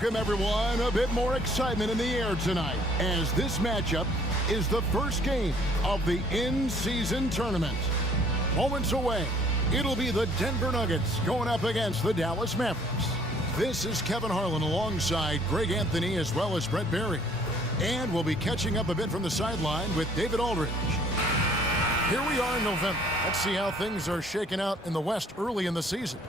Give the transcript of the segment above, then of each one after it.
Welcome, everyone. A bit more excitement in the air tonight as this matchup is the first game of the in-season tournament. Moments away, it'll be the Denver Nuggets going up against the Dallas Mavericks. This is Kevin Harlan alongside Greg Anthony as well as Brett Berry. And we'll be catching up a bit from the sideline with David Aldridge. Here we are in November. Let's see how things are shaking out in the West early in the season.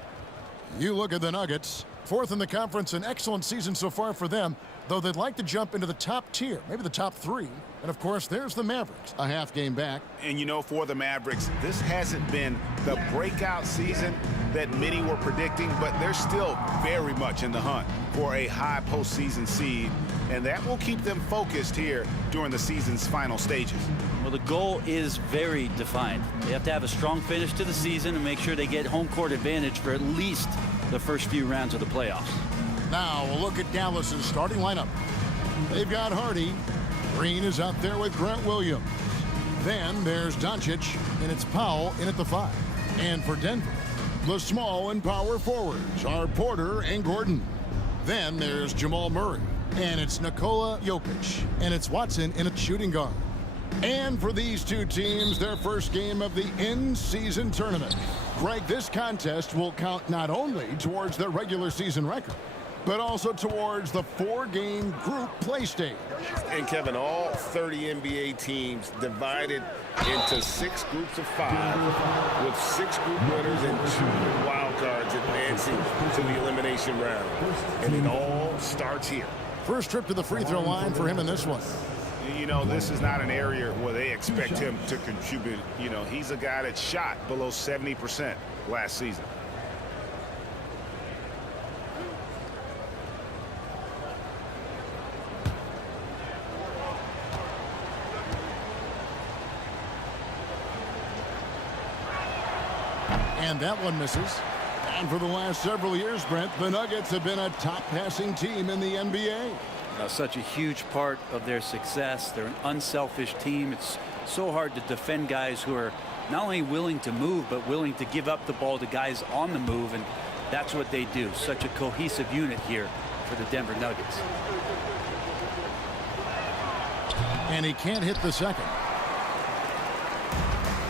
You look at the Nuggets, fourth in the conference, an excellent season so far for them, though they'd like to jump into the top tier, maybe the top three. And of course, there's the Mavericks, a half game back. And you know, for the Mavericks, this hasn't been the breakout season that many were predicting, but they're still very much in the hunt for a high postseason seed, and that will keep them focused here during the season's final stages. Well, the goal is very defined. They have to have a strong finish to the season and make sure they get home court advantage for at least the first few rounds of the playoffs. Now we'll look at Dallas's starting lineup. They've got Hardy. Green is out there with Grant Williams. Then there's Doncic, and it's Powell in at the 5. And for Denver, the small and power forwards are Porter and Gordon. Then there's Jamal Murray, and it's Nikola Jokic, and it's Watson in at shooting guard. And for these two teams, their first game of the in-season tournament. Greg, this contest will count not only towards their regular season record, but also towards the 4-game group play stage. And Kevin, all 30 NBA teams divided into 6 groups of 5, with 6 group winners and 2 wild cards advancing to the elimination round. And it all starts here. First trip to the free throw line for him in this one. You know, this is not an area where they expect him to contribute. You know, he's a guy that shot below 70% last season. And that one misses. And for the last several years, Brent, the Nuggets have been a top passing team in the NBA. Such a huge part of their success. They're an unselfish team. It's so hard to defend guys who are not only willing to move, but willing to give up the ball to guys on the move, and that's what they do. Such a cohesive unit here for the Denver Nuggets. And he can't hit the second.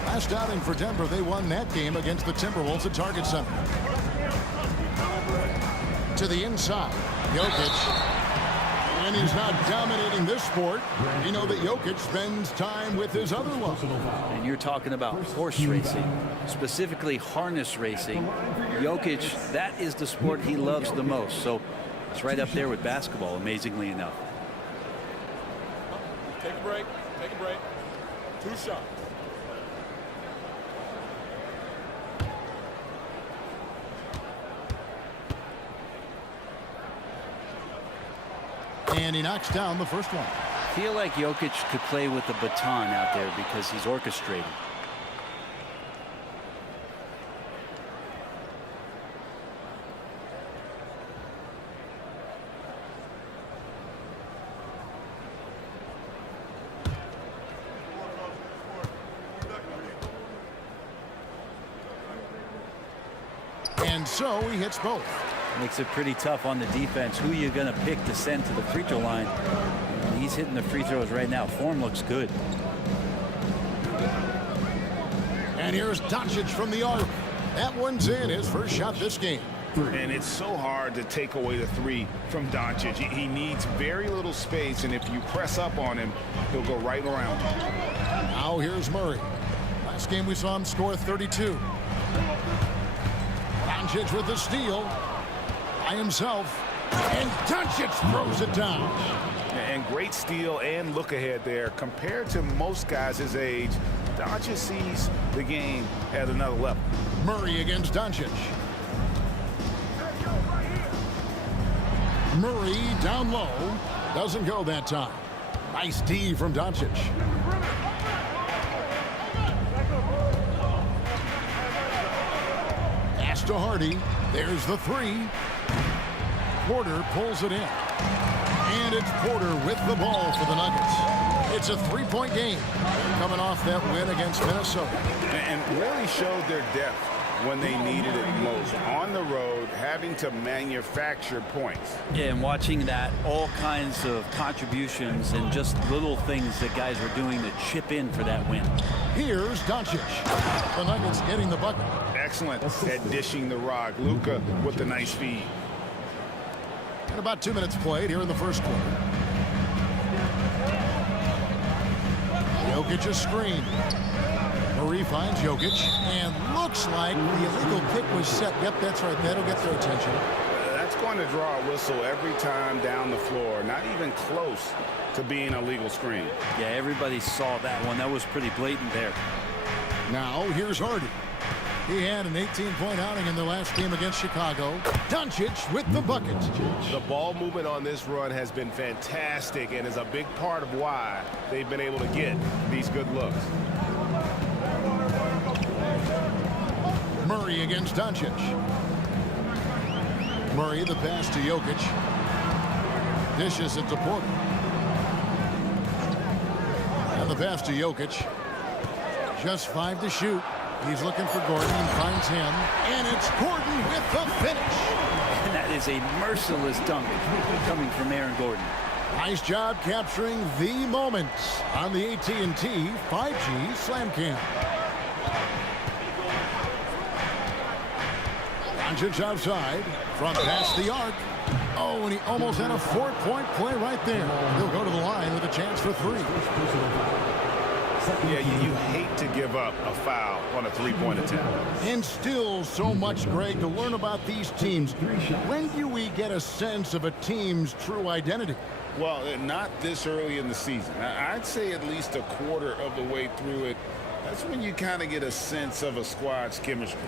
Last outing for Denver, they won that game against the Timberwolves at Target Center. To the inside, Jokic. And he's not dominating this sport. You know that Jokic spends time with his other love. And you're talking about horse racing, specifically harness racing. Jokic, that is the sport he loves the most. So it's right up there with basketball, amazingly enough. Take a break. Take a break. 2 shots. And he knocks down the first one. I feel like Jokic could play with the baton out there because he's orchestrating. And so he hits both. Makes it pretty tough on the defense. Who are you going to pick to send to the free throw line? And he's hitting the free throws right now. Form looks good. And here's Doncic from the arc. That one's in, his first shot this game. And it's so hard to take away the 3 from Doncic. He needs very little space, and if you press up on him, he'll go right around. Now here's Murray. Last game we saw him score 32. Doncic with the steal. By himself, and Doncic throws it down. And great steal and look ahead there. Compared to most guys his age, Doncic sees the game at another level. Murray against Doncic. Murray down low. Doesn't go that time. Nice D from Doncic. Pass to Hardy. There's the 3. Porter pulls it in. And it's Porter with the ball for the Nuggets. It's a 3-point game. Coming off that win against Minnesota. And really showed their depth when they needed it most. On the road, having to manufacture points. Yeah, and watching that, all kinds of contributions and just little things that guys were doing to chip in for that win. Here's Doncic. The Nuggets getting the bucket. Excellent at dishing the rock. Luka with the nice feed. And about 2 minutes played here in the first quarter. Jokic a screen. Murray finds Jokic, and looks like the illegal kick was set. Yep, that's right. That'll get their attention. That's going to draw a whistle every time down the floor. Not even close to being a legal screen. Yeah, everybody saw that one. That was pretty blatant there. Now, here's Hardy. He had an 18-point outing in their last game against Chicago. Doncic with the bucket. The ball movement on this run has been fantastic and is a big part of why they've been able to get these good looks. Murray against Doncic. Murray, the pass to Jokic. Dishes it to Porter. And the pass to Jokic. Just 5 to shoot. He's looking for Gordon and finds him. And it's Gordon with the finish. And that is a merciless dunk coming from Aaron Gordon. Nice job capturing the moments on the AT&T 5G Slam Cam. Doncic outside, front past the arc. Oh, and he almost had a 4-point play right there. He'll go to the line with a chance for 3. Yeah, you hate to give up a foul on a three-point attempt. And still so much, Greg, to learn about these teams. When do we get a sense of a team's true identity? Well, not this early in the season. I'd say at least a quarter of the way through it. That's when you kind of get a sense of a squad's chemistry.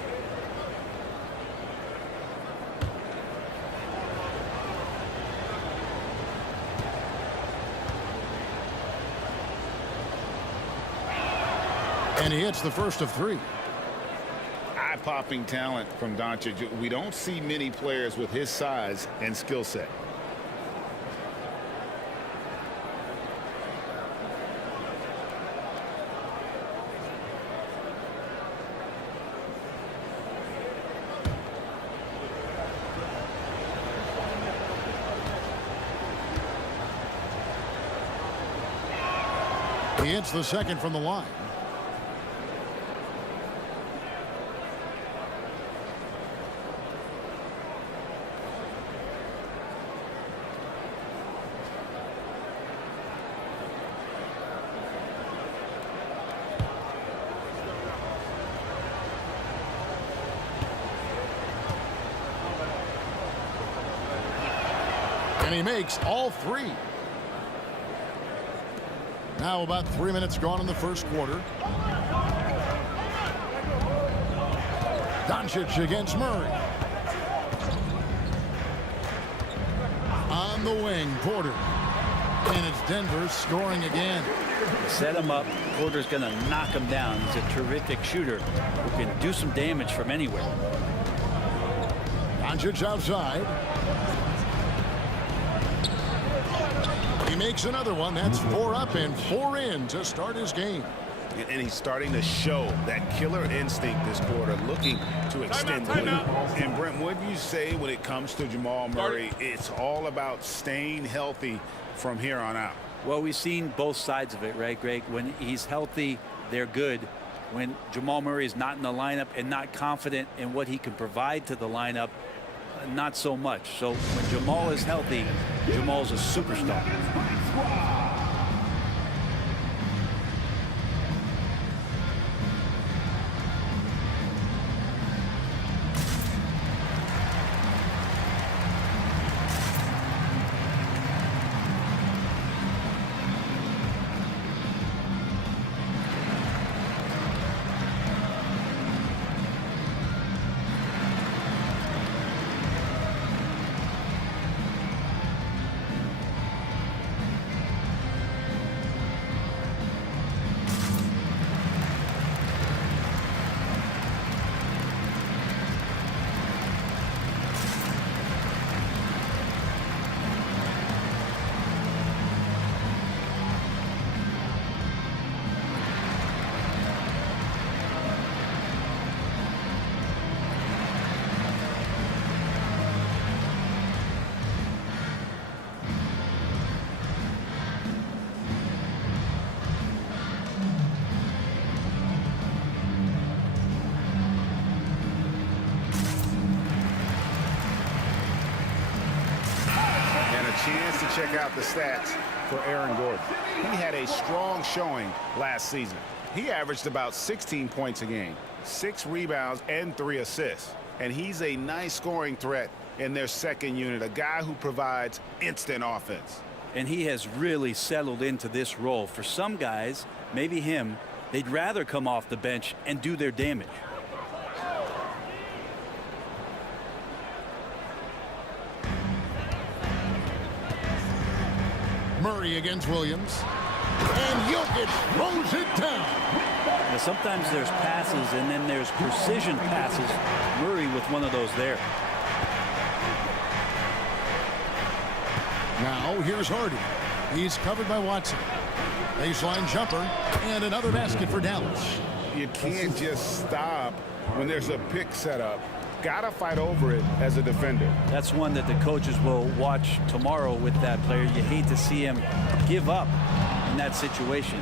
And he hits the first of 3. Eye-popping talent from Doncic. We don't see many players with his size and skill set. He hits the second from the line. And he makes all 3. Now about 3 minutes gone in the first quarter. Doncic against Murray. On the wing, Porter. And it's Denver scoring again. Set him up. Porter's going to knock him down. He's a terrific shooter who can do some damage from anywhere. Doncic outside. He makes another one. That's 4 up and 4 in to start his game. And he's starting to show that killer instinct this quarter, looking to extend the lead. And Brent, what do you say when it comes to Jamal Murray? It's all about staying healthy from here on out. Well, we've seen both sides of it, right, Greg? When he's healthy, they're good. When Jamal Murray is not in the lineup and not confident in what he can provide to the lineup, not so much. So when Jamal is healthy, Jamal's a superstar. chance to check out the stats for Aaron Gordon. He had a strong showing last season. He averaged about 16 points a game, 6 rebounds, and 3 assists. And he's a nice scoring threat in their second unit, a guy who provides instant offense. And he has really settled into this role. For some guys, maybe him, they'd rather come off the bench and do their damage. Murray against Williams. And Jokic throws it down. Now, sometimes there's passes and then there's precision passes. Murray with one of those there. Now here's Hardy. He's covered by Watson. Baseline jumper and another basket for Dallas. You can't just stop when there's a pick set up. Gotta fight over it as a defender. That's one that the coaches will watch tomorrow with that player. You hate to see him give up in that situation.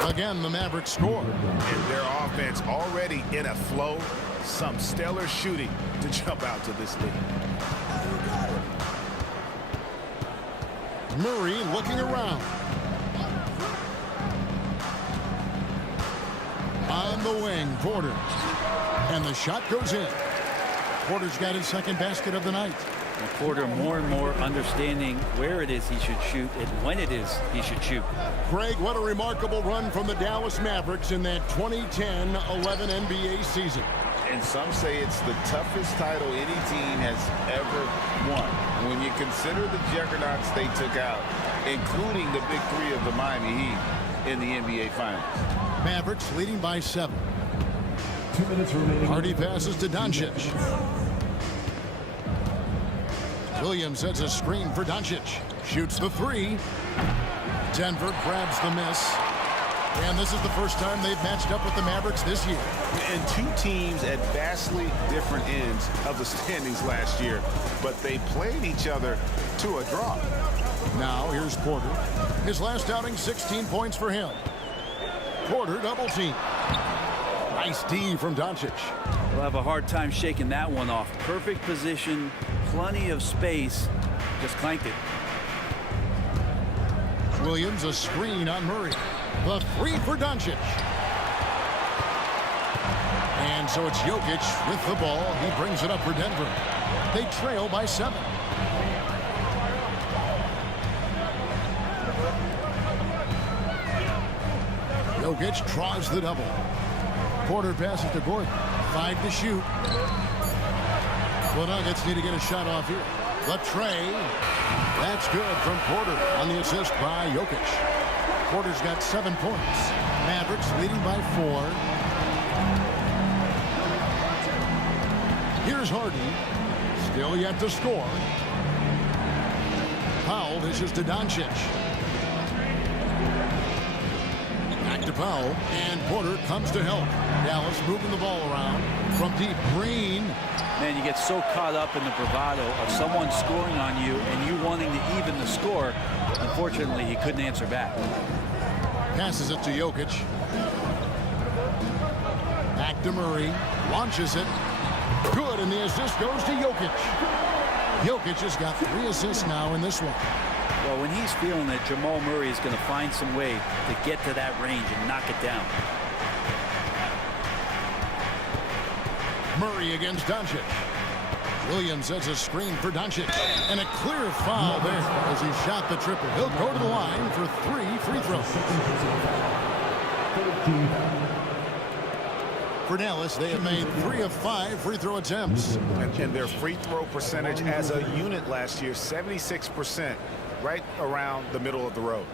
Again, the Mavericks score. And their offense already in a flow. Some stellar shooting to jump out to this lead. Murray looking around. On the wing, Porter. And the shot goes in. Porter's got his second basket of the night. And Porter more and more understanding where it is he should shoot and when it is he should shoot. Greg, what a remarkable run from the Dallas Mavericks in that 2010-11 NBA season. And some say it's the toughest title any team has ever won. When you consider the juggernauts they took out, including the big three of the Miami Heat in the NBA Finals. Mavericks leading by 7. 2 minutes remaining. Hardy passes to Doncic. Williams sets a screen for Doncic. Shoots the 3. Denver grabs the miss. And this is the first time they've matched up with the Mavericks this year. And two teams at vastly different ends of the standings last year, but they played each other to a draw. Now here's Porter. His last outing, 16 points for him. Porter double team. Nice D from Doncic. We'll have a hard time shaking that one off. Perfect position, plenty of space, just clanked it. Williams a screen on Murray. The 3 for Doncic. And so it's Jokic with the ball. He brings it up for Denver. They trail by 7. Jokic draws the double. Porter passes to Gordon. 5 to shoot. The Nuggets need to get a shot off here. The tray. That's good from Porter on the assist by Jokic. Porter's got 7 points. Mavericks leading by 4. Here's Harden. Still yet to score. Powell dishes to Doncic. Back to Powell. And Porter comes to help. Dallas moving the ball around. From deep, Green. Man, you get so caught up in the bravado of someone scoring on you and you wanting to even the score. Unfortunately, he couldn't answer back. Passes it to Jokic. Back to Murray. Launches it. Good, and the assist goes to Jokic. Jokic has got 3 assists now in this one. Well, when he's feeling it, Jamal Murray is going to find some way to get to that range and knock it down. Murray against Doncic. Williams sets a screen for Doncic. And a clear foul there as he shot the triple. He'll go to the line for 3 free throws. For Dallas, they have made 3 of 5 free throw attempts. And their free throw percentage as a unit last year, 76%, right around the middle of the road.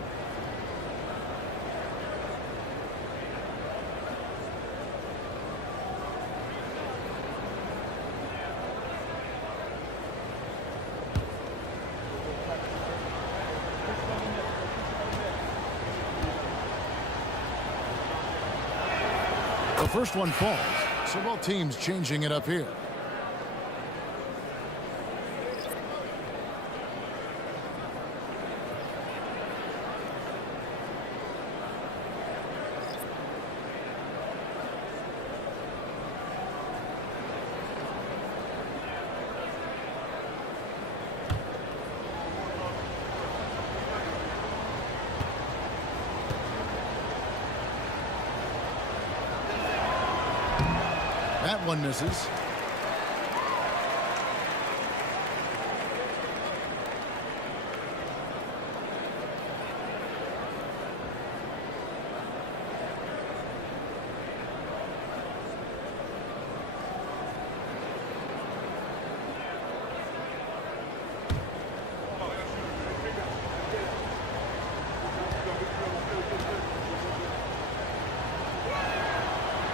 The first one falls, so both teams changing it up here. That one misses.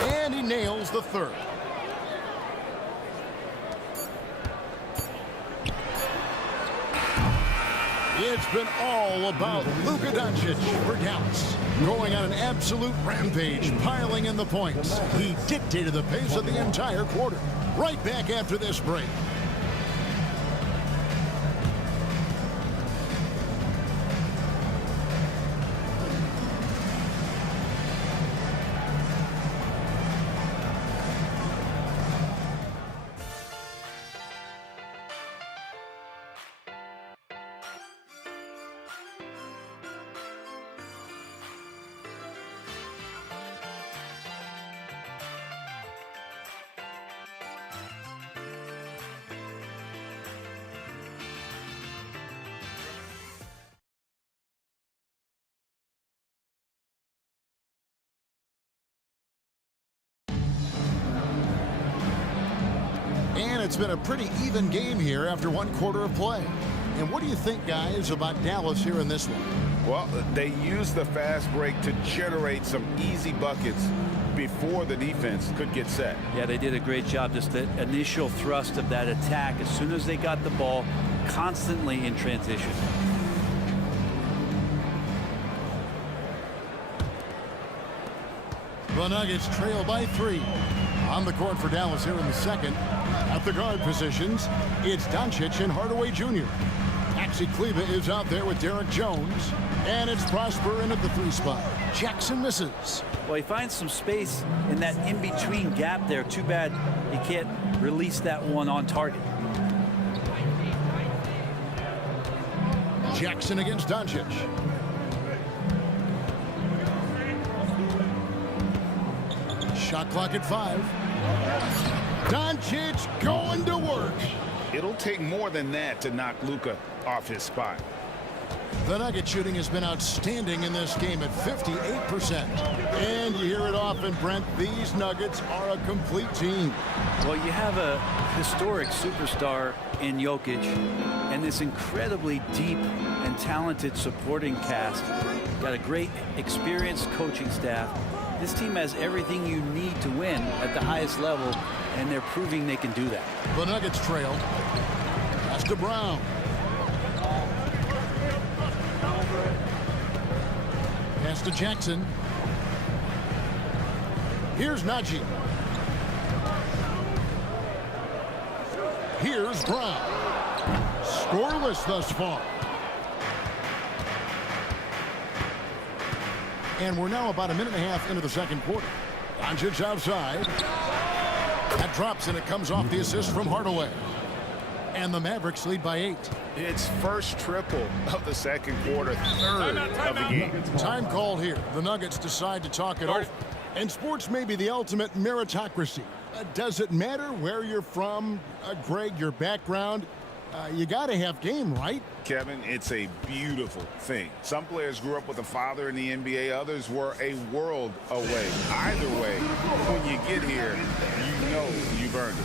And he nails the third. It's been all about Luka Doncic for Dallas. Going on an absolute rampage, piling in the points. He dictated the pace of the entire quarter. Right back after this break. And it's been a pretty even game here after one quarter of play. And what do you think, guys, about Dallas here in this one? Well, they used the fast break to generate some easy buckets before the defense could get set. Yeah, they did a great job. Just the initial thrust of that attack, as soon as they got the ball, constantly in transition. The Nuggets trail by 3. On the court for Dallas here in the second. At the guard positions, it's Doncic and Hardaway Jr. Maxi Kleber is out there with Derek Jones. And it's Prosper in at the 3 spot. Jackson misses. Well, he finds some space in that in-between gap there. Too bad he can't release that one on target. Jackson against Doncic. Shot clock at 5. Doncic going to work. It'll take more than that to knock Luka off his spot. The Nugget shooting has been outstanding in this game at 58%. And you hear it often, Brent, these Nuggets are a complete team. Well, you have a historic superstar in Jokic and this incredibly deep and talented supporting cast. Got a great experienced coaching staff. This team has everything you need to win at the highest level, and they're proving they can do that. The Nuggets trail. Pass to Brown. Pass to Jackson. Here's Najee. Here's Brown. Scoreless thus far. And we're now about a minute and a half into the second quarter. Doncic outside. That drops, and it comes off the assist from Hardaway. And the Mavericks lead by 8. It's first triple of the second quarter, third of the game. Time called here. The Nuggets decide to talk it over. And sports may be the ultimate meritocracy. Does it matter where you're from, Greg, your background? You got to have game, right? Kevin, it's a beautiful thing. Some players grew up with a father in the NBA. Others were a world away. Either way, when you get here, you know you've earned it.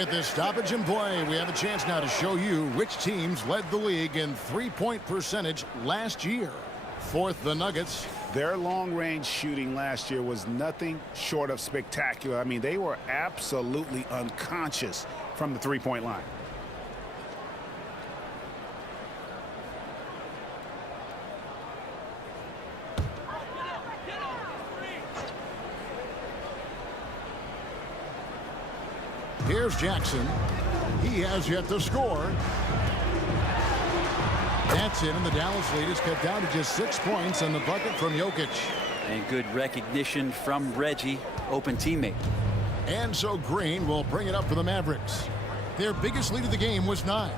With this stoppage in play, we have a chance now to show you which teams led the league in three-point percentage last year. Fourth, the Nuggets. Their long-range shooting last year was nothing short of spectacular. I mean, they were absolutely unconscious from the three-point line. Here's Jackson. He has yet to score. That's it, and the Dallas lead is cut down to just 6 points on the bucket from Jokic. And good recognition from Reggie, open teammate. And so Green will bring it up for the Mavericks. Their biggest lead of the game was 9.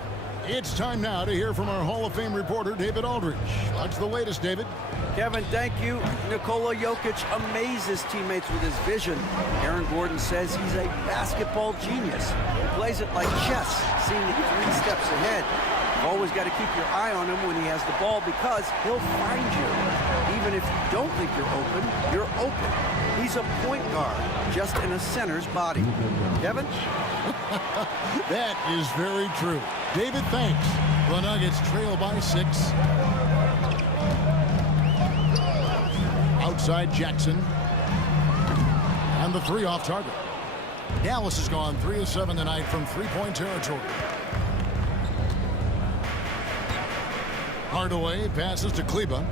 It's time now to hear from our Hall of Fame reporter, David Aldridge. What's the latest, David? Kevin, thank you. Nikola Jokic amazes teammates with his vision. Aaron Gordon says he's a basketball genius. He plays it like chess, seeing it 3 steps ahead. You've always got to keep your eye on him when he has the ball because he'll find you. Even if you don't think you're open, you're open. He's a point guard, just in a center's body. Kevin? That is very true. David, thanks. The Nuggets trail by 6. Outside Jackson. And the 3 off target. Dallas has gone 3 of 7 tonight from three-point territory. Hardaway passes to Kleba.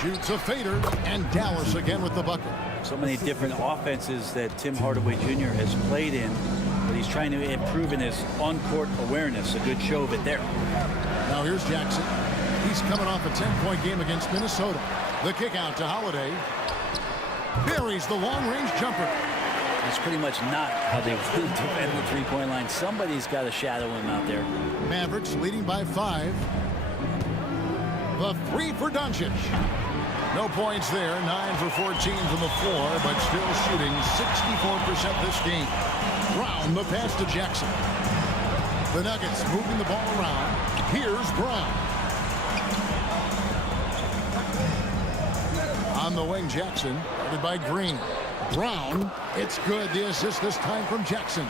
Shoots a fader, and Dallas again with the bucket. So many different offenses that Tim Hardaway Jr. has played in, but he's trying to improve in his on-court awareness. A good show of it there. Now here's Jackson. He's coming off a 10-point game against Minnesota. The kick out to Holiday. Buries the long-range jumper. That's pretty much not how they will defend the three-point line. Somebody's got to shadow him out there. Mavericks leading by 5. The 3 for Doncic. No points there. 9 for 14 from the floor, but still shooting 64% this game. Brown, the pass to Jackson. The Nuggets moving the ball around. Here's Brown. On the wing, Jackson, guarded by Green. Brown, it's good. The assist this time from Jackson.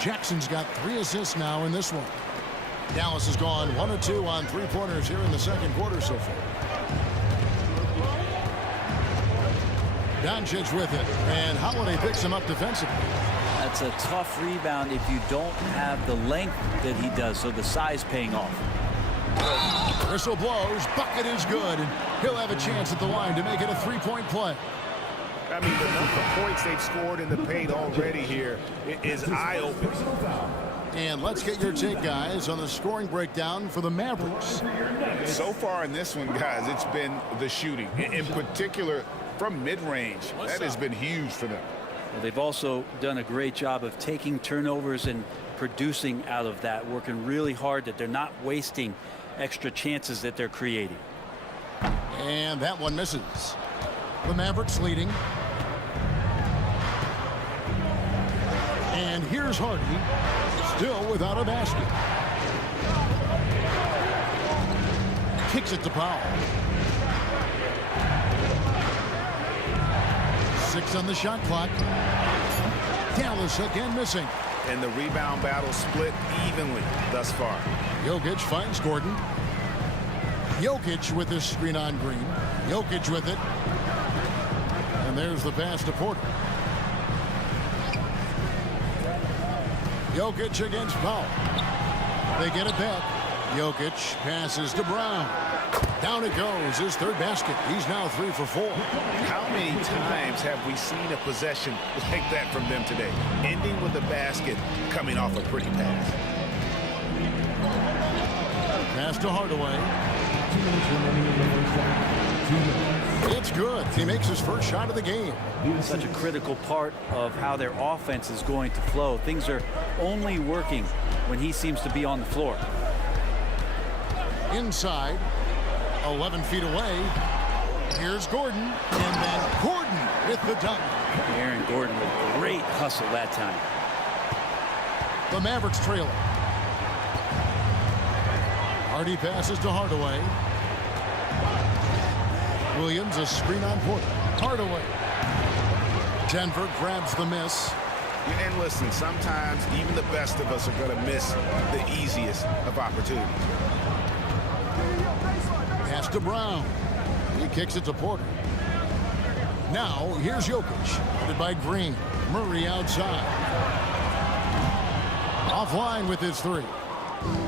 Jackson's got 3 assists now in this one. Dallas has gone 1 of 2 on three-pointers here in the second quarter so far. Doncic with it, and Holiday picks him up defensively. That's a tough rebound if you don't have the length that he does, so the size paying off. Whistle blows, bucket is good, and he'll have a chance at the line to make it a 3-point play. I mean, the number of points they've scored in the paint already here is eye-opening. And let's get your take, guys, on the scoring breakdown for the Mavericks. So far in this one, guys, it's been the shooting. In particular, from mid-range. That has been huge for them. Well, they've also done a great job of taking turnovers and producing out of that, working really hard that they're not wasting extra chances that they're creating. And that one misses. The Mavericks leading. And here's Hardy, still without a basket. Kicks it to Powell. 6 on the shot clock. Dallas again missing. And the rebound battle split evenly thus far. Jokic finds Gordon. Jokic with this screen on Green. Jokic with it. And there's the pass to Porter. Jokic against Powell. They get it back. Jokic passes to Brown. Down it goes, his 3rd basket. He's now 3 for 4. How many times have we seen a possession like that from them today? Ending with a basket, coming off a pretty pass. Pass to Hardaway. It's good. He makes his first shot of the game. Such a critical part of how their offense is going to flow. Things are only working when he seems to be on the floor. Inside, 11 feet away. Here's Gordon, and then Gordon with the dunk. Aaron Gordon with great hustle that time. The Mavericks trailing. Hardy passes to Hardaway. Williams, a screen on Porter. Hardaway. Denver grabs the miss. And listen, sometimes even the best of us are going to miss the easiest of opportunities. Pass to Brown. He kicks it to Porter. Now, here's Jokic. Guarded by Green. Murray outside. Offline with his three.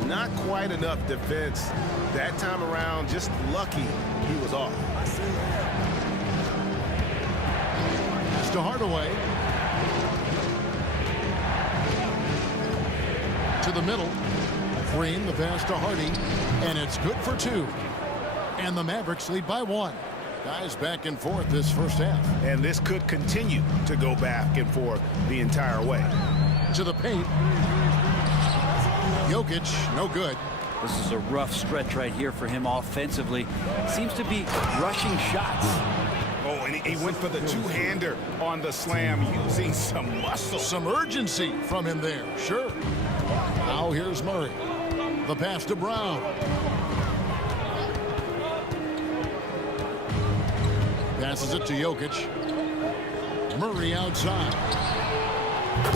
Not quite enough defense that time around. Just lucky he was off. Pass to Hardaway. To the middle. Green, the pass to Hardy. And it's good for two. And the Mavericks lead by one. Guys back and forth this first half. And this could continue to go back and forth the entire way. To the paint. Jokic, no good. This is a rough stretch right here for him offensively. Seems to be rushing shots. Oh, and he went for the two-hander on the slam, using some muscle. Some urgency from him there, sure. Now here's Murray. The pass to Brown. Passes it to Jokic. Murray outside.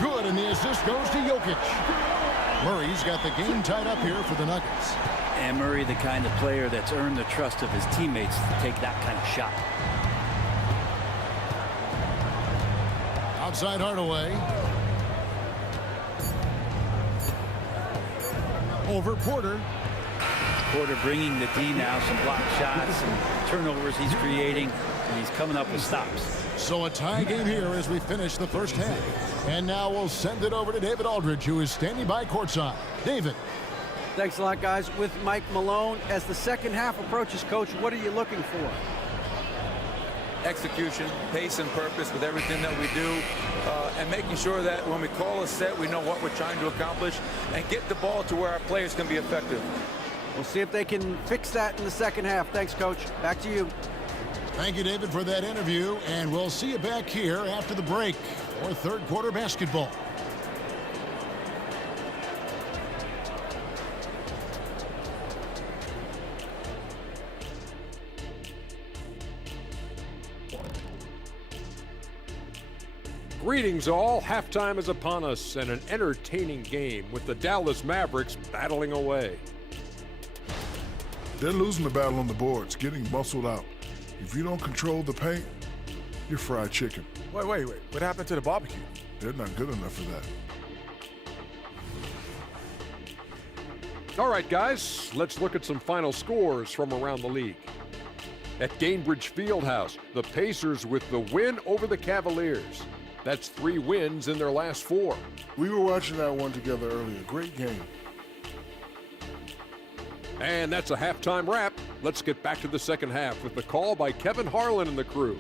Good, and the assist goes to Jokic. Murray's got the game tied up here for the Nuggets. And Murray, the kind of player that's earned the trust of his teammates to take that kind of shot. Outside Hardaway. Over Porter. Porter bringing the D now, some block shots, some turnovers he's creating, and he's coming up with stops. So a tie game here as we finish the first half. And now we'll send it over to David Aldridge, who is standing by courtside. David. Thanks a lot, guys. With Mike Malone, as the second half approaches, Coach, what are you looking for? Execution, pace, and purpose with everything that we do, and making sure that when we call a set, we know what we're trying to accomplish and get the ball to where our players can be effective. We'll see if they can fix that in the second half. Thanks, Coach. Back to you. Thank you, David, for that interview, and we'll see you back here after the break for third quarter basketball. Greetings all. Halftime is upon us and an entertaining game with the Dallas Mavericks battling away. They're losing the battle on the boards, getting muscled out. If you don't control the paint, you're fried chicken. Wait. What happened to the barbecue? They're not good enough for that. All right, guys, let's look at some final scores from around the league. At Gainbridge Fieldhouse, the Pacers with the win over the Cavaliers. That's 3 wins in their last 4. We were watching that one together earlier. Great game. And that's a halftime wrap. Let's get back to the second half with the call by Kevin Harlan and the crew.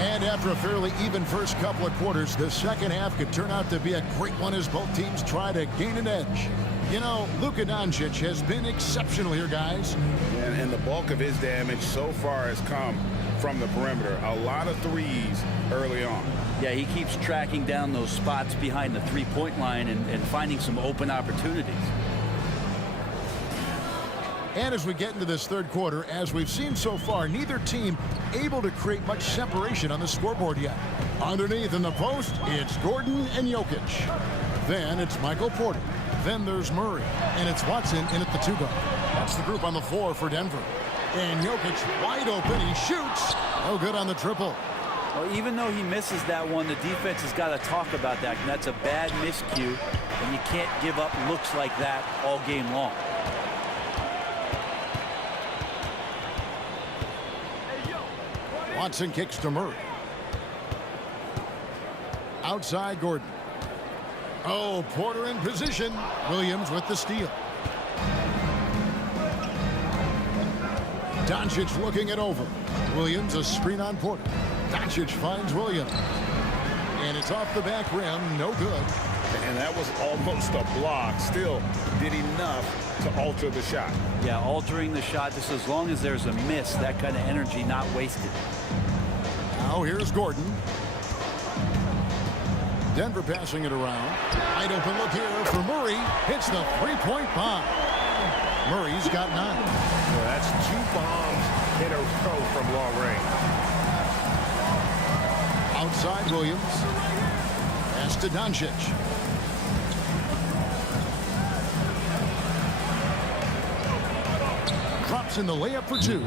And after a fairly even first couple of quarters, the second half could turn out to be a great one as both teams try to gain an edge. You know, Luka Doncic has been exceptional here, guys. And the bulk of his damage so far has come from the perimeter. A lot of threes early on. Yeah, he keeps tracking down those spots behind the three-point line and finding some open opportunities. And as we get into this third quarter, as we've seen so far, neither team able to create much separation on the scoreboard yet. Underneath in the post, it's Gordon and Jokic. Then it's Michael Porter. Then there's Murray. And it's Watson in at the 2-guard. That's the group on the floor for Denver. And Jokic wide open. He shoots. No good on the triple. Well, even though he misses that one, the defense has got to talk about that. And that's a bad miscue. And you can't give up looks like that all game long. Watson kicks to Murray. Outside Gordon. Oh, Porter in position. Williams with the steal. Doncic looking it over. Williams a screen on Porter. Doncic finds Williams. And it's off the back rim. No good. And that was almost a block. Still did enough to alter the shot. Yeah, altering the shot just as long as there's a miss, that kind of energy not wasted. Now here's Gordon. Denver passing it around. Wide open look here for Murray. Hits the three-point bomb. Murray's got 9. Well, that's 2 bombs in a row from long range. Outside Williams. Pass to Doncic. Drops in the layup for 2.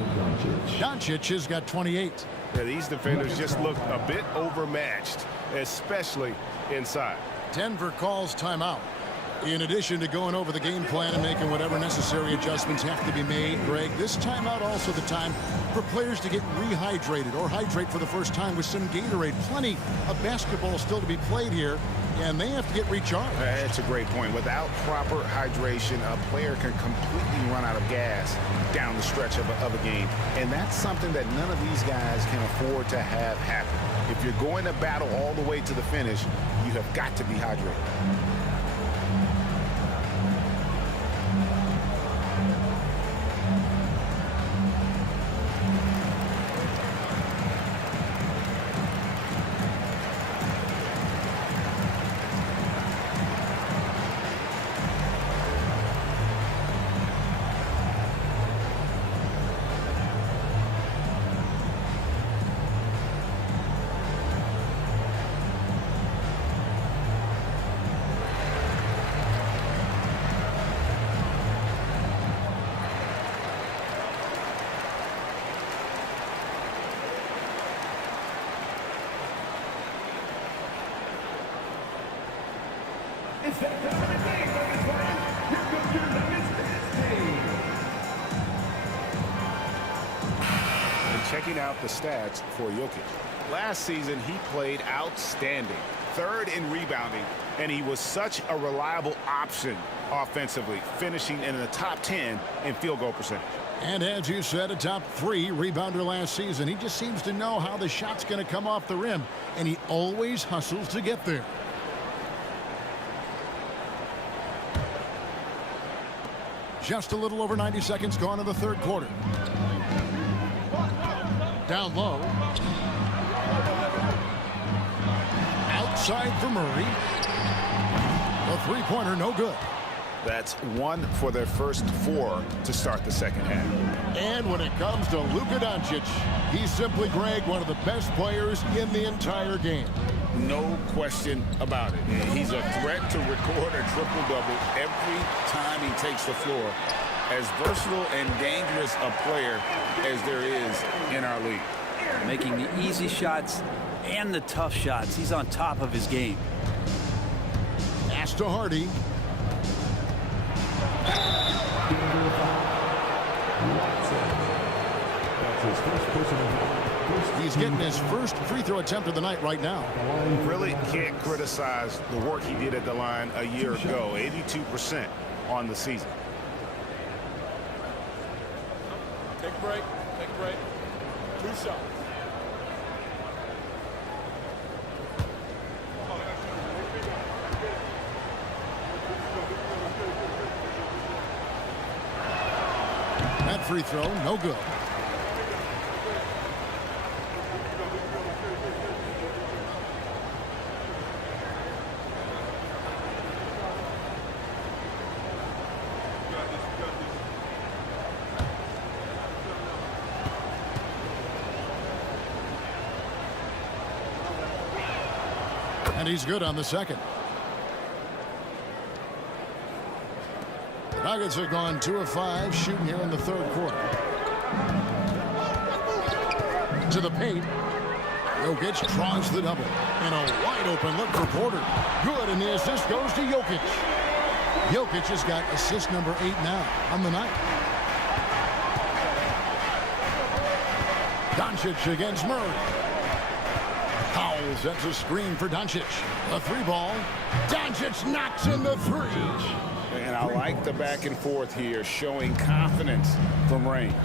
Doncic has got 28. Yeah, these defenders just look a bit overmatched, especially inside. Denver calls timeout. In addition to going over the game plan and making whatever necessary adjustments have to be made, Greg, this timeout also the time for players to get rehydrated or hydrate for the first time with some Gatorade. Plenty of basketball still to be played here, and they have to get recharged. That's a great point. Without proper hydration, a player can completely run out of gas down the stretch of a game, and that's something that none of these guys can afford to have happen. If you're going to battle all the way to the finish, you have got to be hydrated. Checking out the stats for Jokic. Last season, he played outstanding. 3rd in rebounding, and he was such a reliable option offensively, finishing in the top 10 in field goal percentage. And as you said, a top 3 rebounder last season. He just seems to know how the shot's going to come off the rim, and he always hustles to get there. Just a little over 90 seconds gone in the 3rd quarter. Down low. Outside for Murray. The three-pointer no good. That's 1 for their first 4 to start the second half. And when it comes to Luka Doncic, he's simply, Greg, one of the best players in the entire game. No question about it. He's a threat to record a triple-double every time he takes the floor. As versatile and dangerous a player as there is in our league. Making the easy shots and the tough shots. He's on top of his game. Pass to Hardy. He's getting his first free throw attempt of the night right now. Really can't criticize the work he did at the line a year ago. 82% on the season. Take a break. Take a break. 2 shots. That free throw, no good. And he's good on the second. The Nuggets have gone 2 of 5 shooting here in the 3rd quarter. To the paint. Jokic draws the double. And a wide open look for Porter. Good, and the assist goes to Jokic. Jokic has got assist number 8 now on the night. Doncic against Murray. Powell sets a screen for Doncic. A 3-ball. Doncic knocks in the 3. And I like the back and forth here, showing confidence from range.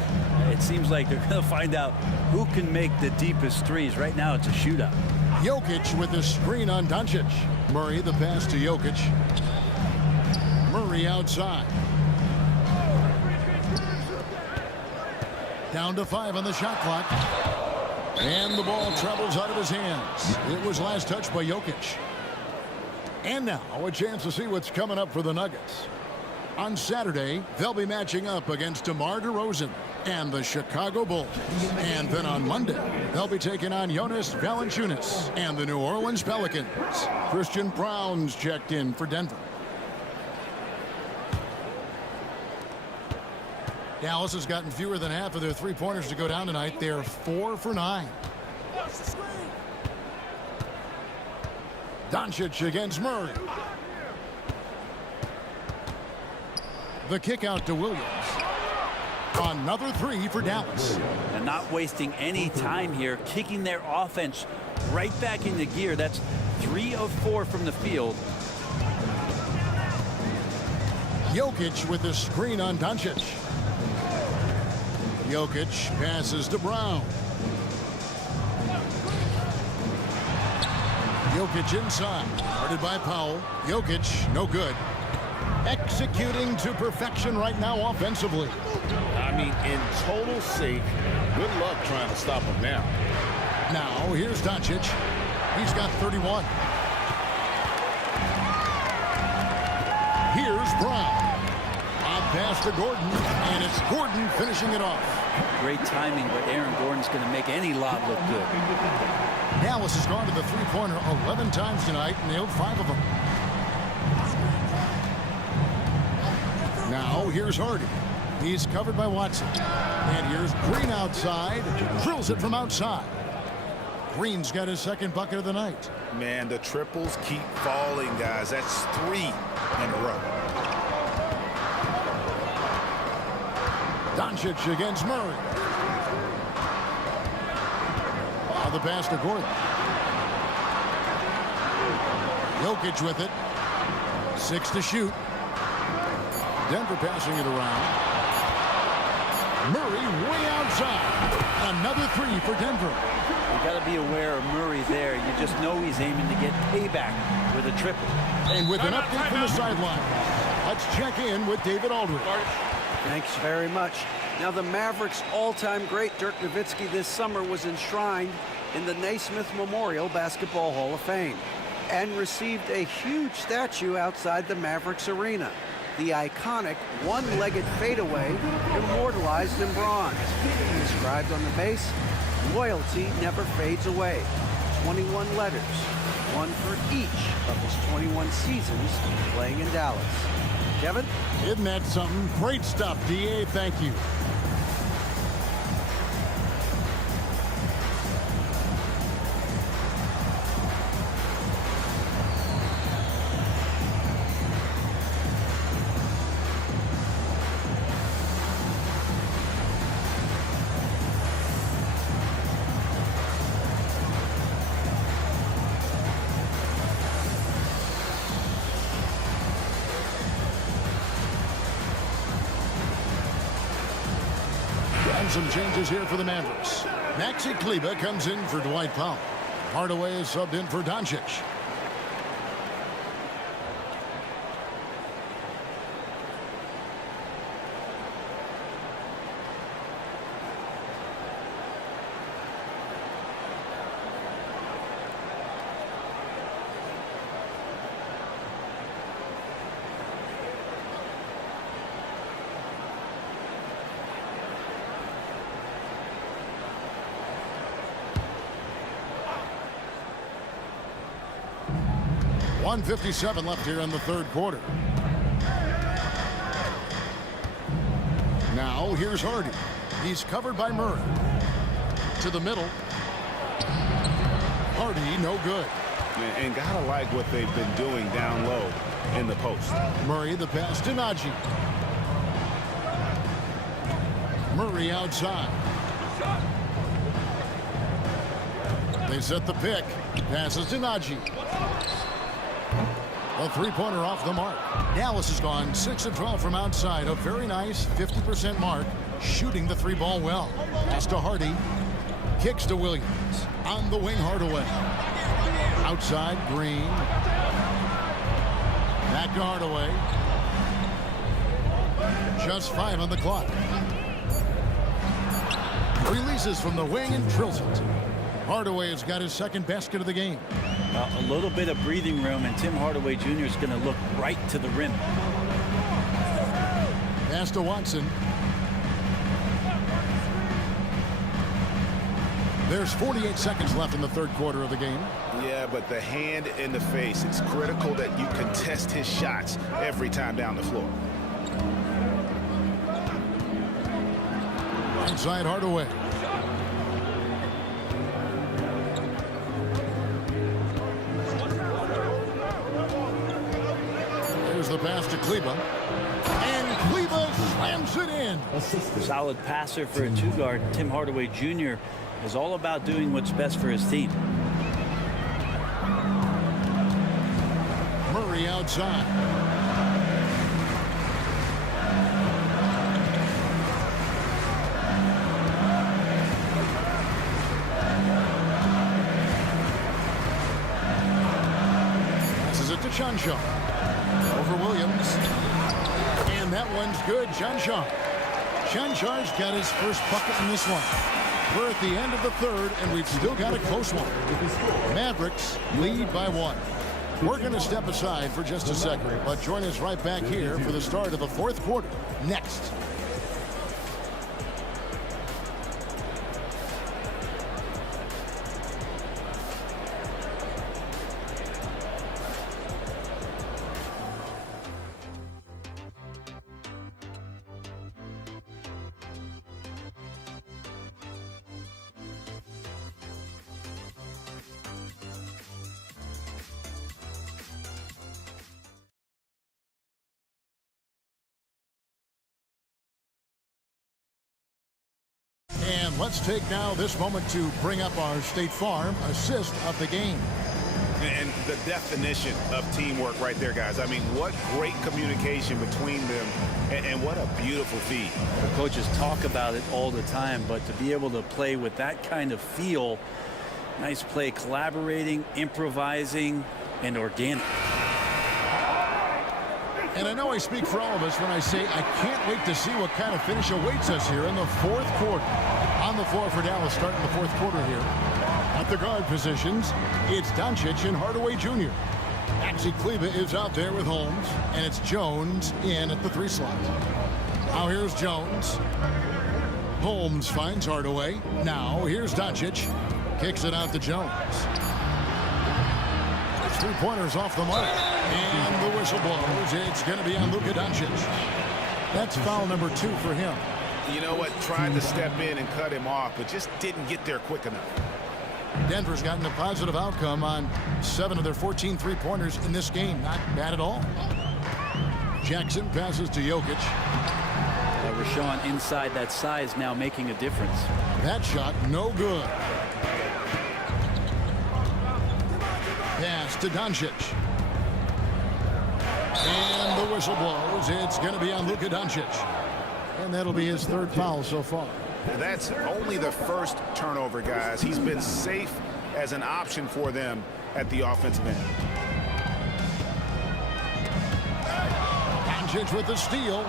It seems like they're going to find out who can make the deepest threes. Right now, it's a shootout. Jokic with the screen on Doncic. Murray the pass to Jokic. Murray outside. Down to 5 on the shot clock. And the ball travels out of his hands. It was last touched by Jokic. And now, a chance to see what's coming up for the Nuggets. On Saturday, they'll be matching up against DeMar DeRozan and the Chicago Bulls. And then on Monday, they'll be taking on Jonas Valanciunas and the New Orleans Pelicans. Christian Brown's checked in for Denver. Dallas has gotten fewer than half of their three-pointers to go down tonight. They're 4 for 9. Doncic against Murray. The kick out to Williams. Another three for Dallas. And not wasting any time here, kicking their offense right back into gear. That's 3 of 4 from the field. Jokic with the screen on Doncic. Jokic passes to Brown. Jokic inside, guarded by Powell. Jokic, no good. Executing to perfection right now offensively. I mean, in total safe. Good luck trying to stop him now. Now, here's Doncic. He's got 31. Here's Brown. On pass to Gordon, and it's Gordon finishing it off. Great timing, but Aaron Gordon's going to make any lob look good. Dallas has gone to the three-pointer 11 times tonight, nailed 5 of them. Now, here's Hardy. He's covered by Watson. And here's Green outside. Drills it from outside. Green's got his second bucket of the night. Man, the triples keep falling, guys. That's 3 in a row. Doncic against Murray. The pass to Gordon. Jokic with it. 6 to shoot. Denver passing it around. Murray way outside. Another 3 for Denver. You got to be aware of Murray there. You just know he's aiming to get payback with a triple. And with an update from the sideline, let's check in with David Aldridge. Thanks very much. Now, the Mavericks' all-time great Dirk Nowitzki this summer was enshrined in the Naismith Memorial Basketball Hall of Fame and received a huge statue outside the Mavericks arena. The iconic one-legged fadeaway immortalized in bronze. Inscribed on the base, loyalty never fades away. 21 letters, one for each of his 21 seasons playing in Dallas. Kevin? Isn't that something? Great stuff, D.A. Thank you. Some changes here for the Mavericks. Maxi Kleber comes in for Dwight Powell. Hardaway is subbed in for Doncic. .157 left here in the third quarter. Now here's Hardy. He's covered by Murray. To the middle. Hardy, no good. And gotta like what they've been doing down low in the post. Murray the pass to Najee. Murray outside. They set the pick. Passes to Najee. A three-pointer off the mark. Dallas has gone 6 of 12 from outside. A very nice 50% mark. Shooting the 3-ball well. Pass to Hardy. Kicks to Williams. On the wing, Hardaway. Outside, Green. Back to Hardaway. Just 5 on the clock. Releases from the wing and drills it. Hardaway has got his second basket of the game. A little bit of breathing room, and Tim Hardaway Jr. is going to look right to the rim. Pass to Watson. There's 48 seconds left in the third quarter of the game. Yeah, but the hand in the face, it's critical that you contest his shots every time down the floor. Inside Hardaway. There's the pass to Kleba. And Kleba slams it in. Solid passer for a two-guard. Tim Hardaway Jr. is all about doing what's best for his team. Murray outside. Passes it to Chanshaw. Over Williams. And that one's good. Chanshaw. Chanshaw's got his first bucket in this one. We're at the end of the third, and we've still got a close one. Mavericks lead by 1. We're going to step aside for just a second, but join us right back here for the start of the fourth quarter next. And let's take now this moment to bring up our State Farm assist of the game. And the definition of teamwork right there, guys. I mean, what great communication between them, and what a beautiful feed. The coaches talk about it all the time, but to be able to play with that kind of feel, nice play, collaborating, improvising, and organic. And I know I speak for all of us when I say I can't wait to see what kind of finish awaits us here in the fourth quarter. On the floor for Dallas starting the fourth quarter here. At the guard positions, it's Doncic and Hardaway Jr. Maxi Kleba is out there with Holmes, and it's Jones in at the 3 slot. Now here's Jones. Holmes finds Hardaway. Now here's Doncic. Kicks it out to Jones. 3-pointers off the mark. And the whistle blows. It's going to be on Luka Doncic. That's foul number 2 for him. You know what? Tried to step in and cut him off, but just didn't get there quick enough. Denver's gotten a positive outcome on 7 of their 14 3-pointers in this game. Not bad at all. Jackson passes to Jokic. Rashawn inside that size now making a difference. That shot no good. Pass to Doncic. And the whistle blows. It's going to be on Luka Doncic. And that'll be his 3rd foul so far. That's only the first turnover, guys. He's been safe as an option for them at the offensive end. Doncic with the steal.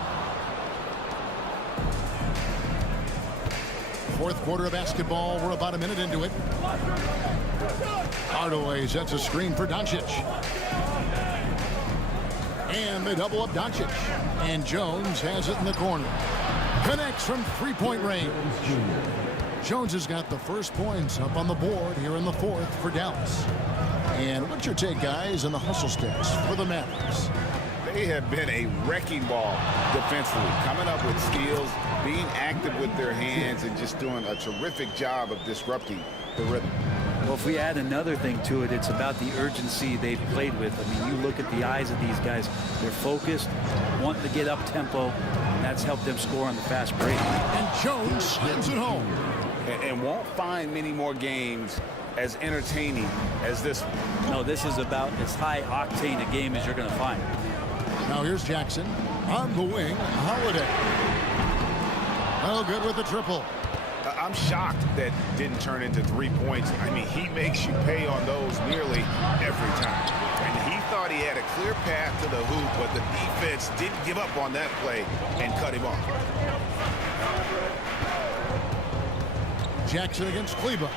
Fourth quarter of basketball. We're about a minute into it. Hardaway sets a screen for Doncic. And they double up Doncic. And Jones has it in the corner. Connects from 3-point range. Jones has got the first points up on the board here in the fourth for Dallas. And what's your take, guys, on the hustle steps for the Mavericks? They have been a wrecking ball defensively, coming up with steals, being active with their hands, and just doing a terrific job of disrupting the rhythm. Well, if we add another thing to it, it's about the urgency they've played with. I mean, you look at the eyes of these guys. They're focused, wanting to get up tempo, and that's helped them score on the fast break. And Jones slams it home. And won't find many more games as entertaining as this one. No, this is about as high-octane a game as you're going to find. Now here's Jackson on the wing. Holiday. Well, good with the triple. I'm shocked that didn't turn into 3 points. I mean, he makes you pay on those nearly every time. And he thought he had a clear path to the hoop, but the defense didn't give up on that play and cut him off. Jackson against Kleba.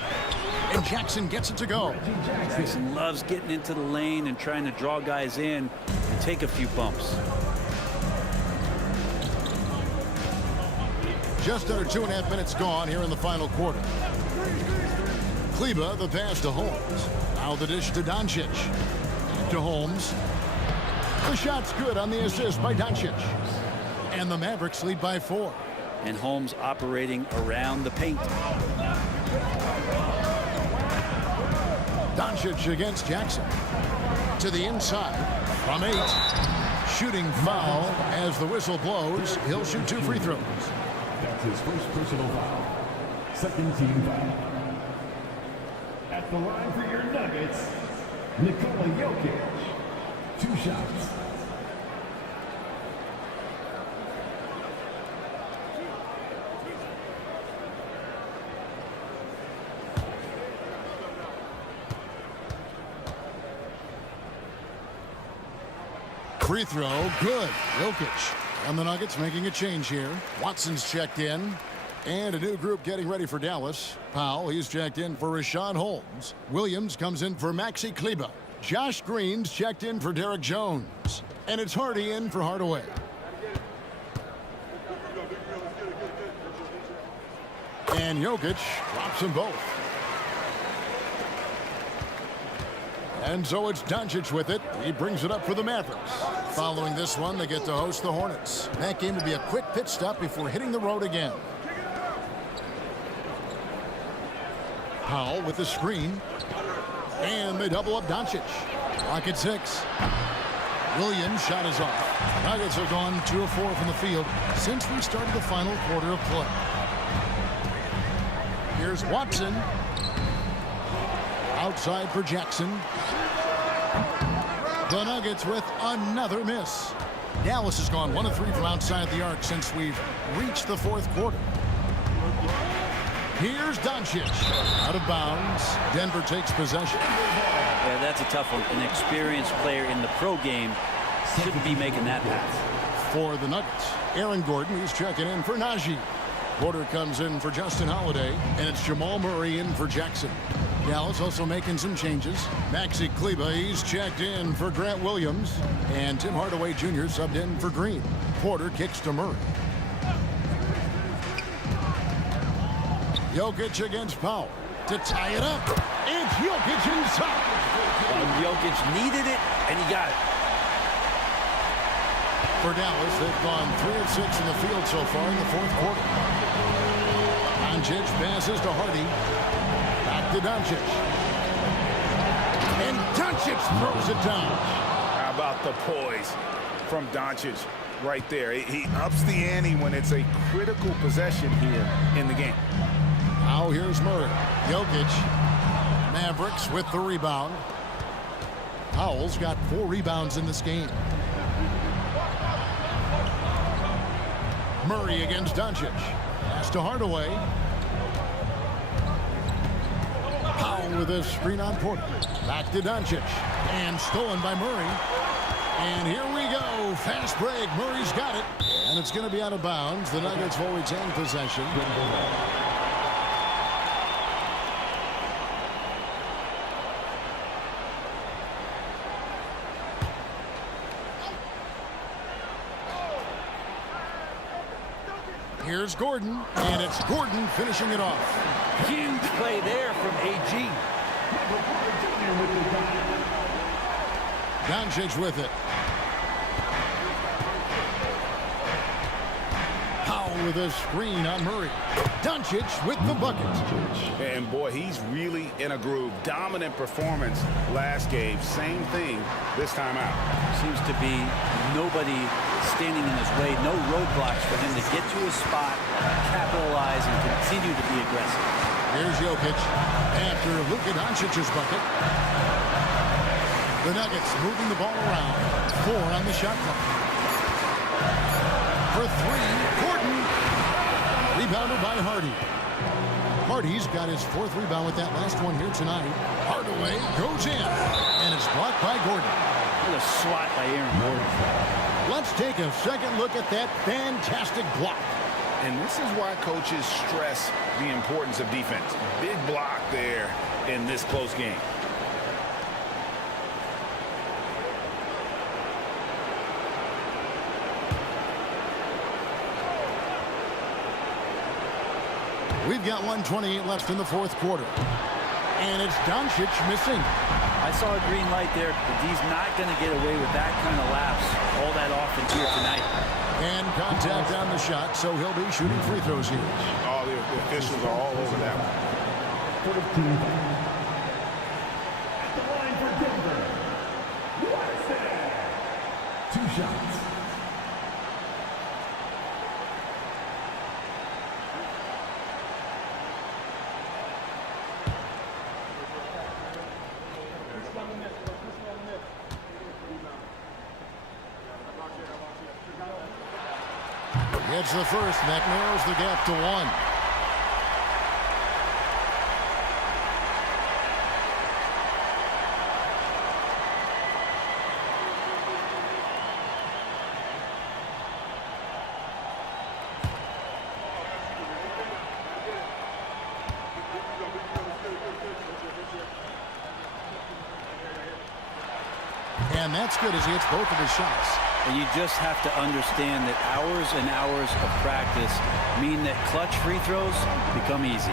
And Jackson gets it to go. Jackson loves getting into the lane and trying to draw guys in and take a few bumps. Just under 2.5 minutes gone here in the final quarter. Kleba, the pass to Holmes. Now the dish to Doncic. To Holmes. The shot's good on the assist by Doncic. And the Mavericks lead by 4. And Holmes operating around the paint. Doncic against Jackson. To the inside. From 8. Shooting foul as the whistle blows. He'll shoot 2 free throws. That's his first personal foul. Second team foul. At the line for your Nuggets, Nikola Jokic. 2 shots. Free throw, good. Jokic. And the Nuggets making a change here. Watson's checked in. And a new group getting ready for Dallas. Powell, he's checked in for Rashawn Holmes. Williams comes in for Maxi Kleba. Josh Green's checked in for Derek Jones. And it's Hardy in for Hardaway. And Jokic drops them both. And so it's Doncic with it. He brings it up for the Mavericks. Following this one, they get to host the Hornets. That game will be a quick pit stop before hitting the road again. Powell with the screen. And they double up Doncic. Clock at 6. Williams' shot is off. Nuggets have gone 2 of 4 from the field since we started the final quarter of play. Here's Watson. Outside for Jackson. The Nuggets with another miss. Dallas has gone 1 of 3 from outside the arc since we've reached the 4th quarter. Here's Doncic. Out of bounds. Denver takes possession. Yeah, that's a tough one. An experienced player in the pro game shouldn't be making that pass. For the Nuggets, Aaron Gordon, he's checking in for Najee. Porter comes in for Justin Holiday, and it's Jamal Murray in for Jackson. Dallas also making some changes. Maxi Kleba, he's checked in for Grant Williams. And Tim Hardaway Jr. subbed in for Green. Porter kicks to Murray. Jokic against Powell. To tie it up, it's Jokic inside. And Jokic needed it, and he got it. For Dallas, they've gone 3 of 6 in the field so far in the 4th quarter. Doncic passes to Hardy. Back to Doncic. And Doncic throws it down. How about the poise from Doncic right there? He ups the ante when it's a critical possession here in the game. Now here's Murray. Jokic. Mavericks with the rebound. Powell's got 4 rebounds in this game. Murray against Doncic. Pass to Hardaway. Powell with a screen on Porter. Back to Doncic. And stolen by Murray. And here we go. Fast break. Murray's got it. And it's going to be out of bounds. The Nuggets will retain possession. Here's Gordon, and it's Gordon finishing it off. Huge play there from AG. Doncic with it. Powell with a screen on Murray. Doncic with the bucket. And boy, he's really in a groove. Dominant performance last game. Same thing this time out. Seems to be nobody standing in his way. No roadblocks for him to get to his spot, capitalize, and continue to be aggressive. Here's Jokic after Luka Doncic's bucket. The Nuggets moving the ball around. 4 on the shot clock. For 3, Gordon. Rebounded by Hardy. Hardy's got his 4th rebound with that last one here tonight. Hardaway goes in, and it's blocked by Gordon. What a swat by Aaron Gordon. Let's take a second look at that fantastic block. And this is why coaches stress the importance of defense. Big block there. in this close game. We've got 1:28 left in the fourth quarter. And it's Doncic missing. I saw a green light there, but he's not going to get away with that kind of lapse all that often here tonight. And contact on the shot, so he'll be shooting free throws here. All the officials are all over that one. 14 at the line for Denver. Wednesday. 2 shots. Gets the first, and that narrows the gap to 1. And that's good as he hits both of his shots. And you just have to understand that hours and hours of practice mean that clutch free throws become easy.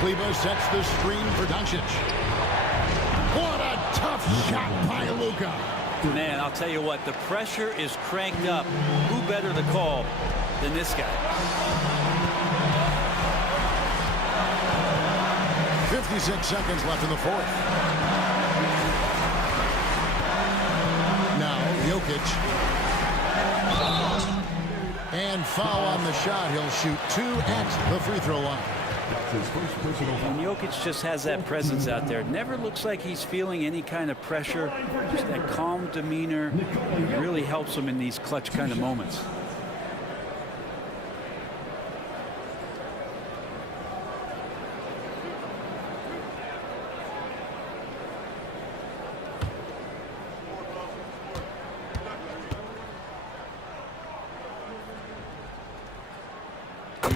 Kleba sets the screen for Doncic. What a tough shot by Luka. Man, I'll tell you what, the pressure is cranked up. Who better to call than this guy? 56 seconds left in the fourth. Now, Jokic. And foul on the shot. He'll shoot 2 at the free throw line. And Jokic just has that presence out there. Never looks like he's feeling any kind of pressure. Just that calm demeanor really helps him in these clutch kind of moments.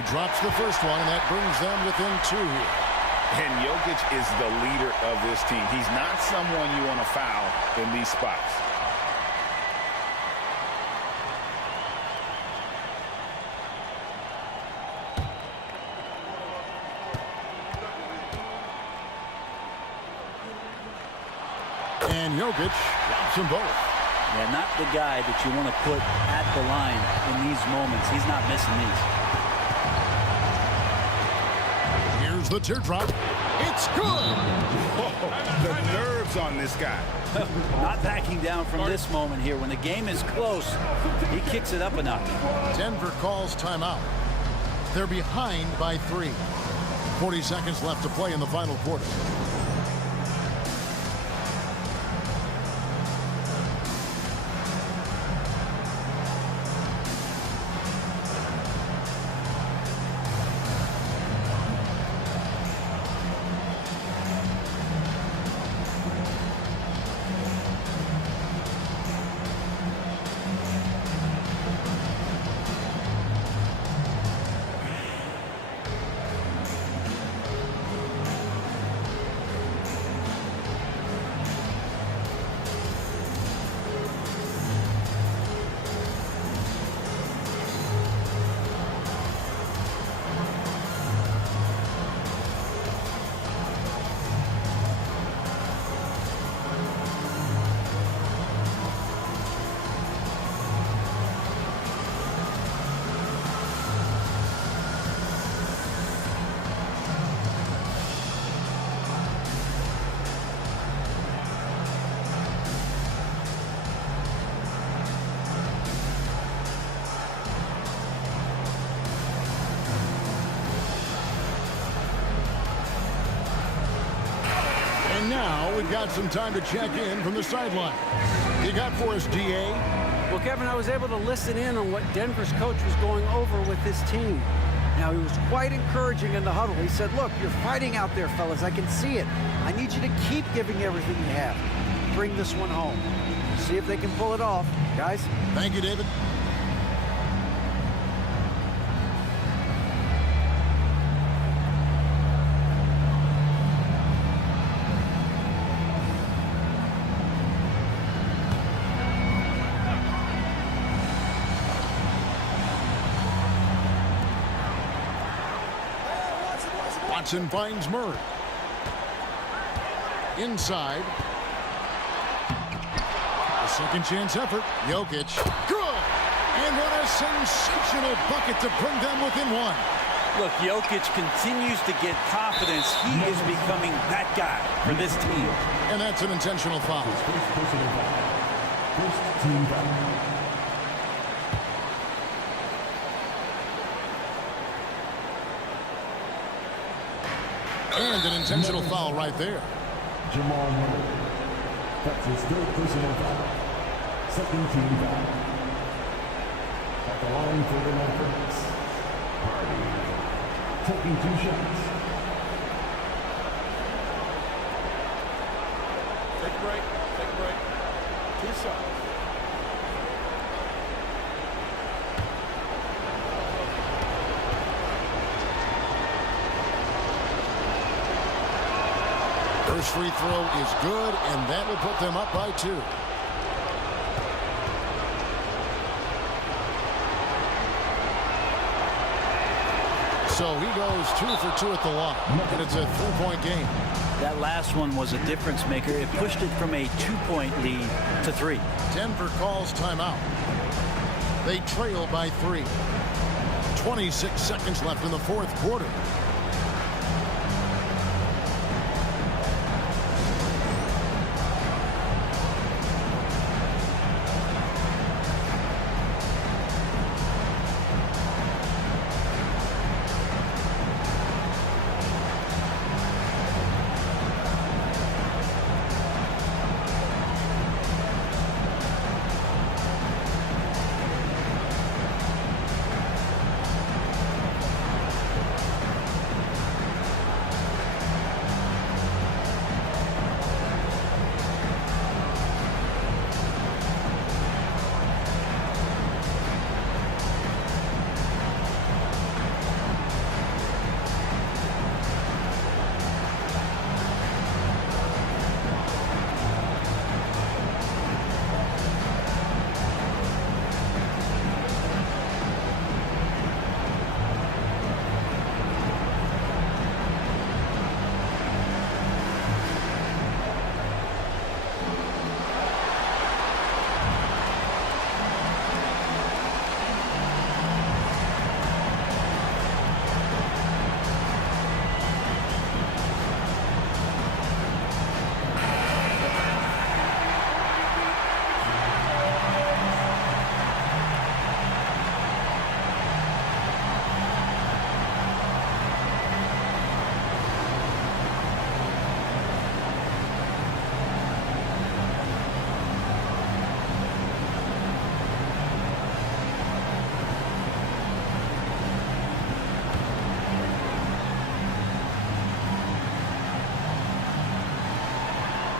Drops the first one, and that brings them within 2 here. And Jokic is the leader of this team. He's not someone you want to foul in these spots. And Jokic drops them both. Yeah, not the guy that you want to put at the line in these moments. He's not missing these. Here's the teardrop. It's good. Oh, the nerves on this guy. Not backing down from this moment here. When the game is close, he kicks it up a notch. Denver calls timeout. They're behind by 3. 40 seconds left to play in the final quarter. And now we've got some time to check in from the sideline. You got for us, DA? Well, Kevin, I was able to listen in on what Denver's coach was going over with his team. Now, he was quite encouraging in the huddle. He said, look, you're fighting out there, fellas. I can see it. I need you to keep giving everything you have. Bring this one home. See if they can pull it off. Guys? Thank you, David. Watson finds Murray. Inside. A second chance effort. Jokic. Good! And what a sensational bucket to bring them within one. Look, Jokic continues to get confidence. He is becoming that guy for this team. And that's an intentional foul. First personal foul. First team foul. And an intentional foul right there. Jamal Murray. That's his third personal foul. Second team foul. At the line for the Mavericks. Hardy. Taking 2 shots. Take a break. Take a break. 2 shots. First free throw is good, and that will put them up by 2. So he goes 2 for 2 at the line, and it's a 3-point game. That last one was a difference maker. It pushed it from a 2-point lead to 3. Denver calls timeout. They trail by 3. 26 seconds left in the fourth quarter.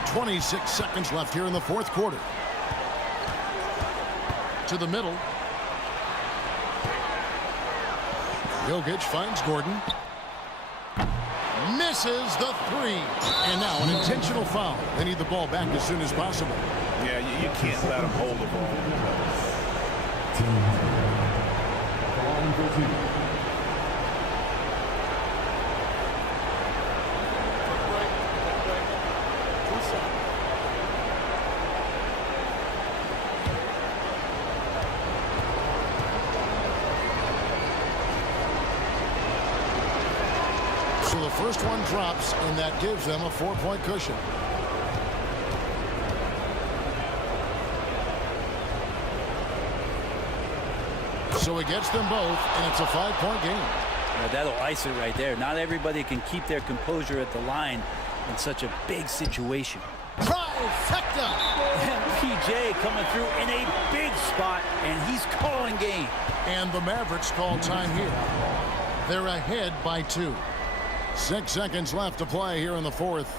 .26 seconds left here in the fourth quarter. To the middle. Jokic finds Gordon. Misses the 3. And now an intentional foul. They need the ball back as soon as possible. Yeah, you can't let them hold the ball. Line for 2. So the first one drops, and that gives them a 4-point cushion. So it gets them both, and it's a 5-point game. Yeah, that'll ice it right there. Not everybody can keep their composure at the line in such a big situation. Trifecta! And PJ coming through in a big spot, and he's calling game. And the Mavericks call time here. They're ahead by 2. 6 seconds left to play here in the fourth.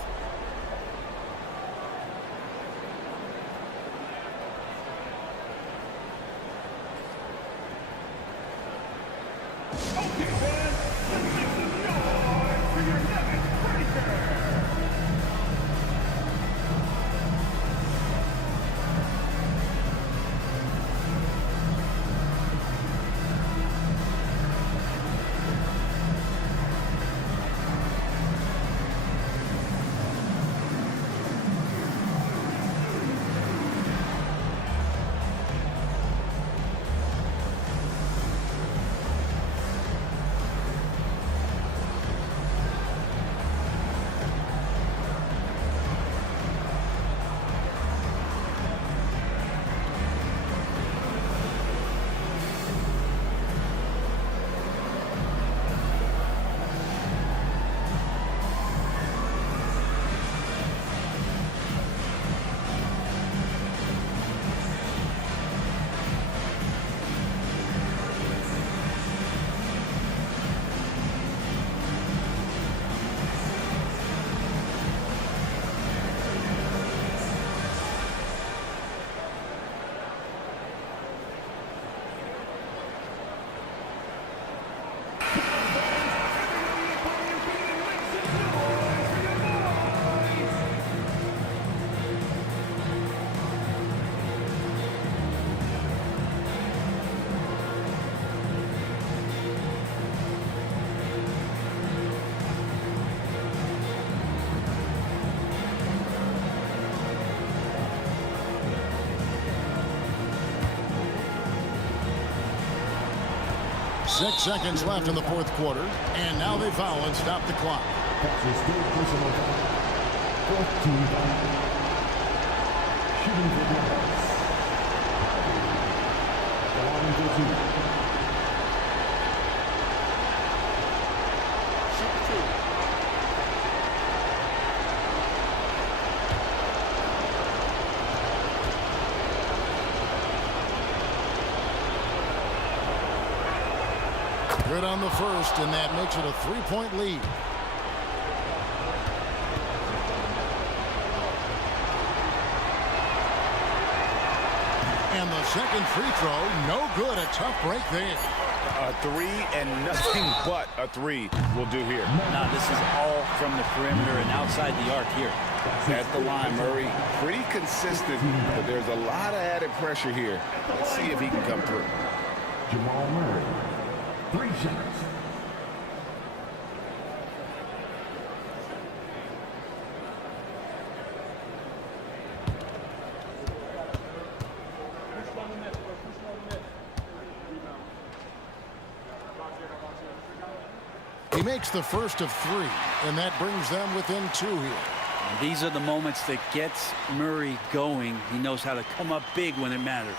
6 seconds left in the fourth quarter, and now they foul and stop the clock. That's his third personal foul. Fourth team foul. Shooting for the Mavericks. The line for two. Good on the first, and that makes it a 3-point lead. And the second free throw, no good. A tough break there. A three and nothing but a three will do here. Now this is all from the perimeter and outside the arc here. At the line, Murray, pretty consistent, but there's a lot of added pressure here. Let's see if he can come through. Jamal Murray. 3 shots. He makes the first of 3, and that brings them within 2 here. And these are the moments that gets Murray going. He knows how to come up big when it matters.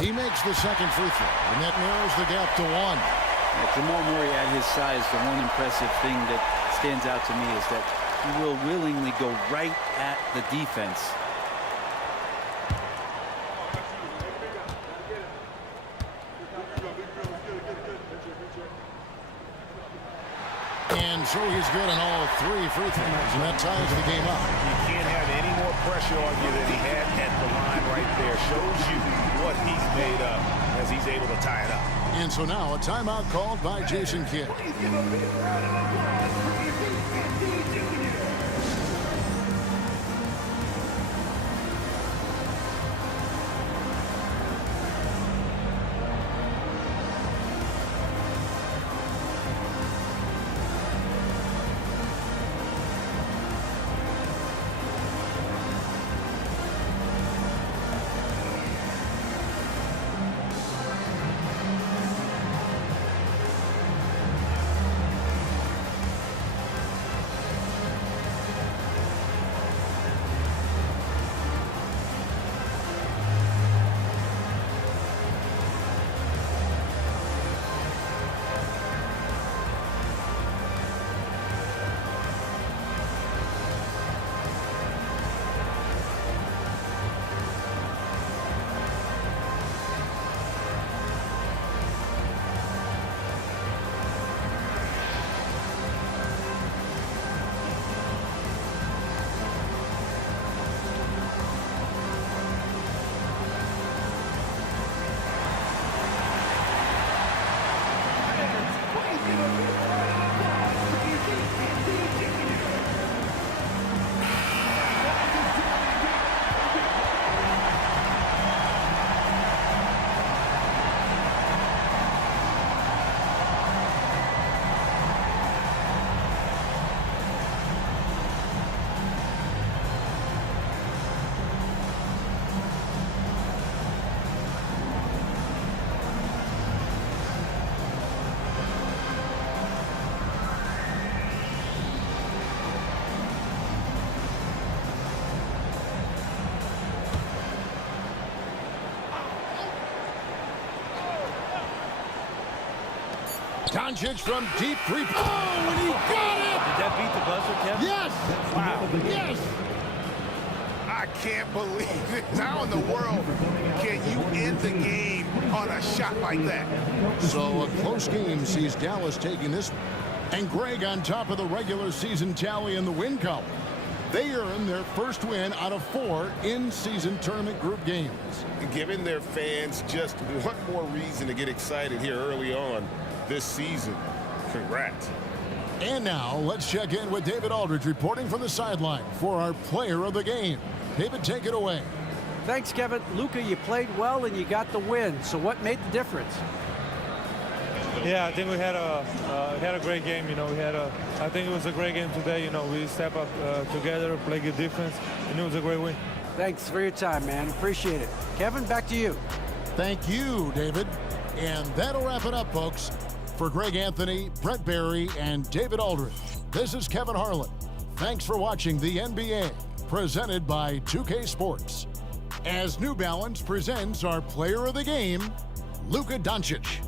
He makes the second free throw, and that narrows the gap to 1. Jamal Murray at his size, the one impressive thing that stands out to me is that he will willingly go right at the defense. And so he's good on all 3 free throws, and that ties the game up. You can't have any more pressure on you than he had at the line right there. Shows you what he's made of as he's able to tie it up. And so now a timeout called by Jason Kidd. Doncic from deep 3. Oh, and he got it! Did that beat the buzzer, Kevin? Yes! Wow. Yes! I can't believe it. How in the world can you end the game on a shot like that? So a close game sees Dallas taking this one. And Greg on top of the regular season tally in the win column. They earn their first win out of 4 in-season tournament group games. Giving their fans just one more reason to get excited here early on this season. Congrats. And now let's check in with David Aldridge reporting from the sideline for our player of the game. David, take it away. Thanks, Kevin. Luka, you played well and you got the win. So what made the difference? Yeah, I think we had a great game. You know, I think it was a great game today. You know, we step up together, play good defense, and it was a great win. Thanks for your time, man. Appreciate it. Kevin, back to you. Thank you, David. And that'll wrap it up, folks. For Greg Anthony, Brett Barry, and David Aldridge, this is Kevin Harlan. Thanks for watching the NBA, presented by 2K Sports. As New Balance presents our player of the game, Luka Doncic.